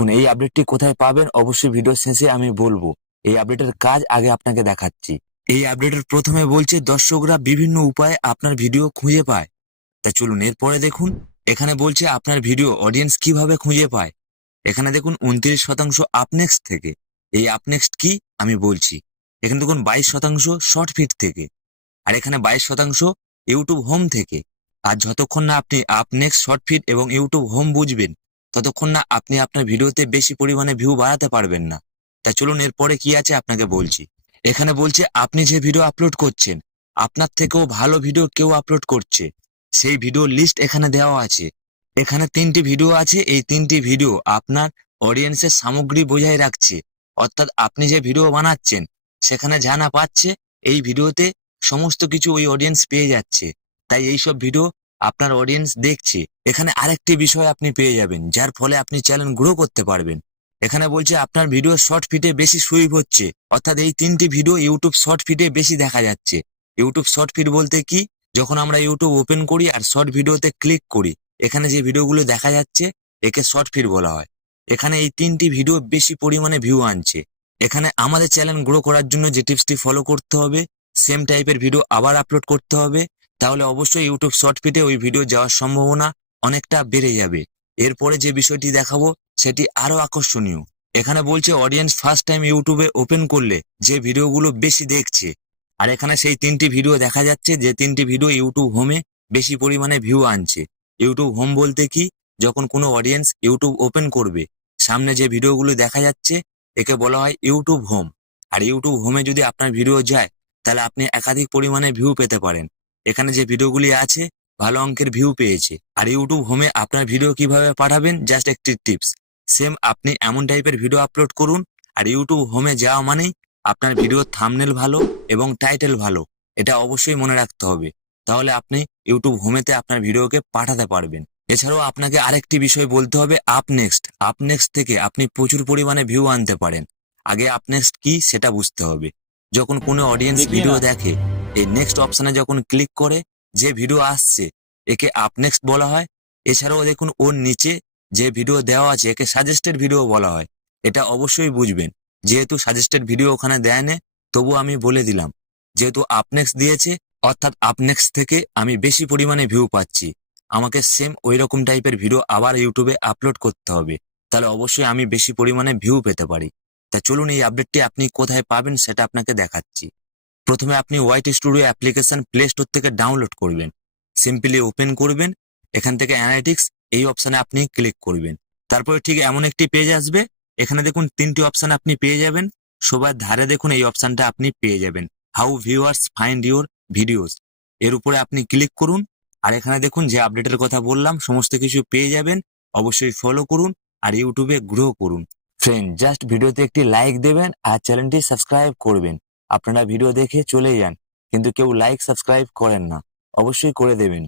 দেখুন এই আপডেটটি কোথায় পাবেন অবশ্যই ভিডিও শেষে আমি বলবো। এই আপডেটের কাজ আগে আপনাকে দেখাচ্ছি। এই আপডেটের প্রথমে বলছে দর্শকরা বিভিন্ন উপায়ে আপনার ভিডিও খুঁজে পায়। তা চলুন এরপরে দেখুন, এখানে বলছে আপনার ভিডিও অডিয়েন্স কিভাবে খুঁজে পায়। এখানে দেখুন 29% আপনেক্সট থেকে। এই আপনেক্সট কি আমি বলছি। এখানে দেখুন 22% শর্ট ফিট থেকে, আর এখানে 22% ইউটিউব হোম থেকে। আর যতক্ষণ না আপনি আপনেক্সট, শর্ট ফিট এবং ইউটিউব হোম বুঝবেন ততক্ষণ না আপনি আপনার ভিডিওতে বেশি পরিমাণে ভিউ বাড়াতে পারবেন না। তা চলুন এরপরে কি আছে আপনাকে বলছি। এখানে বলছে আপনি যে ভিডিও আপলোড করছেন আপনার থেকেও ভালো ভিডিও কেউ আপলোড করছে, সেই ভিডিও লিস্ট এখানে দেওয়া আছে। এখানে 3টি ভিডিও আছে, এই 3টি ভিডিও আপনার অডিয়েন্সের সামগ্রী বজায় রাখছে। অর্থাৎ আপনি যে ভিডিও বানাচ্ছেন সেখানে যা না পাচ্ছে এই ভিডিওতে সমস্ত কিছু ওই অডিয়েন্স পেয়ে যাচ্ছে, তাই এইসব ভিডিও আপনার অডিয়েন্স দেখছে। এখানে আরেকটি বিষয় আপনি পেয়ে যাবেন যার ফলে আপনি চ্যানেল গ্রো করতে পারবেন। এখানে বলছে আপনার ভিডিও শর্ট ফিটে বেশি সুইপ হচ্ছে, অর্থাৎ এই 3টি ভিডিও ইউটিউব শর্ট ফিটে বেশি দেখা যাচ্ছে। ইউটিউব শর্ট ফিট বলতে কি, যখন আমরা ইউটিউব ওপেন করি আর শর্ট ভিডিওতে ক্লিক করি এখানে যে ভিডিওগুলো দেখা যাচ্ছে একে শর্ট ফিট বলা হয়। এখানে এই 3টি ভিডিও বেশি পরিমাণে ভিউ আনছে। এখানে আমাদের চ্যানেল গ্রো করার জন্য যে টিপসটি ফলো করতে হবে, সেম টাইপের ভিডিও আবার আপলোড করতে হবে, তাহলে অবশ্যই ইউটিউব শর্ট ফিটে ওই ভিডিও যাওয়ার সম্ভাবনা অনেকটা বেড়ে যাবে। এরপরে যে বিষয়টি দেখাবো সেটি আরো আকর্ষণীয়। এখানে বলছে অডিয়েন্স ফার্স্ট টাইম ইউটিউবে ওপেন করলে যে ভিডিওগুলো বেশি দেখছে, আর এখানে সেই 3টি ভিডিও দেখা যাচ্ছে যে 3টি ভিডিও ইউটিউব হোমে বেশি পরিমাণে ভিউ আনছে। ইউটিউব হোম বলতে কি, যখন কোনো অডিয়েন্স ইউটিউব ওপেন করবে সামনে যে ভিডিওগুলো দেখা যাচ্ছে একে বলা হয় ইউটিউব হোম। আর ইউটিউব হোমে যদি আপনার ভিডিও যায় তাহলে আপনি একাধিক পরিমাণে ভিউ পেতে পারেন। এখানে যে ভিডিওগুলি আছে ভালো অঙ্কের ভিউ পেয়েছে। আর ইউটিউব হোমে আপনার ভিডিও কিভাবে পাঠাবেন জাস্ট একটি টিপস, সেম আপনি এমন টাইপের ভিডিও আপলোড করুন আর ইউটিউব হোমে যাওয়া মানেই আপনার ভিডিওর থাম্বনেল ভালো এবং টাইটেল ভালো, এটা অবশ্যই মনে রাখতে হবে। তাহলে আপনি ইউটিউব হোমেতে আপনার ভিডিওকে পাঠাতে পারবেন। এছাড়াও আপনাকে আরেকটি বিষয় বলতে হবে, আপনেক্সট থেকে আপনি প্রচুর পরিমাণে ভিউ আনতে পারেন। আগে আপনেক্সট কি সেটা বুঝতে হবে। যখন কোনো অডিয়েন্স देखिए ভিডিও ना। দেখে এই নেক্সট অপশনে যখন ক্লিক করে যে ভিডিও আসছে একে আপনেক্সট বলা হয়। এছাড়াও দেখুন ওর নিচে যে ভিডিও দেওয়া আছে একে সাজেস্টেড ভিডিও বলা হয়। এটা অবশ্যই বুঝবেন। যেহেতু সাজেস্টেড ভিডিও ওখানে দেয় না, তবু আমি বলে দিলাম। যেহেতু আপনেক্সট দিয়েছে অর্থাৎ আপনেক্সট থেকে আমি বেশি পরিমাণে ভিউ পাচ্ছি, আমাকে সেম ওই রকম টাইপের ভিডিও আবার ইউটিউবে আপলোড করতে হবে, তাহলে অবশ্যই আমি বেশি পরিমাণে ভিউ পেতে পারি। তা চলুন এই আপডেটটি আপনি কোথায় পাবেন সেটা আপনাকে দেখাচ্ছি। প্রথমে আপনি YT studio application play store থেকে ডাউনলোড করবেন। সিম্পলি ওপেন করবেন, এখান থেকে অ্যানালিটিক্স এই অপশানে আপনি ক্লিক করবেন। তারপরে ঠিক এমন একটি পেজ আসবে, এখানে দেখুন 3টি অপশান আপনি পেয়ে যাবেন। সবার ধারে দেখুন এই অপশানটা আপনি পেয়ে যাবেন, how viewers find your videos. এর উপরে আপনি ক্লিক করুন, আর এখানে দেখুন যে আপডেটের কথা বললাম সমস্ত কিছু পেয়ে যাবেন। অবশ্যই ফলো করুন আর ইউটিউবে গ্রো করুন। ফ্রেন্ড, জাস্ট ভিডিওতে একটি লাইক দেবেন আর চ্যানেলটি সাবস্ক্রাইব করবেন। আপনারা ভিডিও দেখে চলে যান কিন্তু কেউ লাইক সাবস্ক্রাইব করেন না, অবশ্যই করে দেবেন।